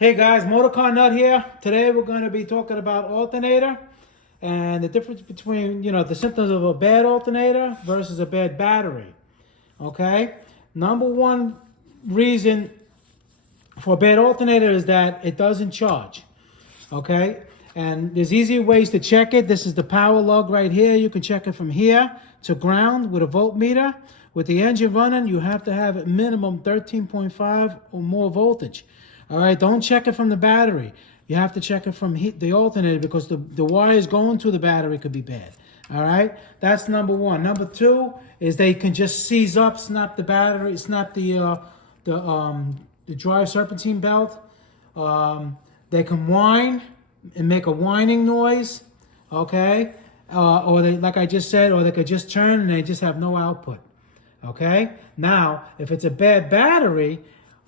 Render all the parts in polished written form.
Hey guys, Motorcar Nut here. Today we're going to be talking about alternator and the difference between, the symptoms of a bad alternator versus a bad battery. Okay? Number one reason for a bad alternator is that it doesn't charge. Okay? And there's easy ways to check it. This is the power lug right here. You can check it from here to ground with a voltmeter. With the engine running, you have to have at minimum 13.5 or more voltage. All right, don't check it from the battery. You have to check it from the alternator because the wires going to the battery could be bad. All right, that's number one. Number two is they can just seize up, snap the battery, snap the drive serpentine belt. They can whine and make a whining noise. Okay, or they, like I just said, or they could just turn and they just have no output. Okay, now if it's a bad battery.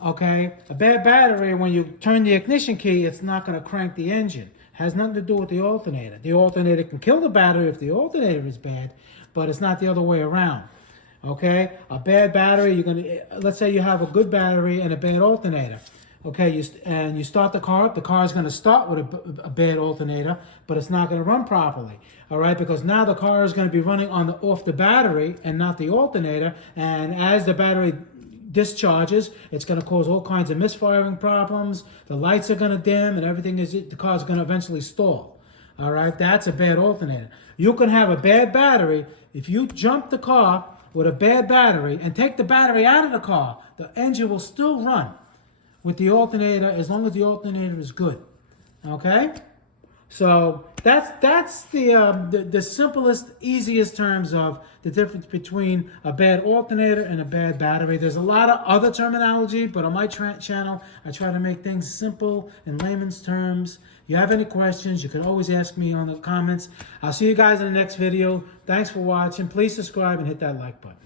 Okay, a bad battery, when you turn the ignition key, it's not going to crank the engine. It has nothing to do with the alternator. The alternator can kill the battery if the alternator is bad, but it's not the other way around. Okay, a bad battery, let's say you have a good battery and a bad alternator. Okay, you start the car up, the car is going to start with a bad alternator, but it's not going to run properly. All right, because now the car is going to be running off the battery and not the alternator, and as the battery discharges, it's going to cause all kinds of misfiring problems. The lights are going to dim and the car's going to eventually stall. All right, that's a bad alternator. You can have a bad battery. If you jump the car with a bad battery and take the battery out of the car, the engine will still run with the alternator as long as the alternator is good. Okay? So that's the simplest, easiest terms of the difference between a bad alternator and a bad battery. There's a lot of other terminology, but on my channel, I try to make things simple in layman's terms. If you have any questions, you can always ask me on the comments. I'll see you guys in the next video. Thanks for watching. Please subscribe and hit that like button.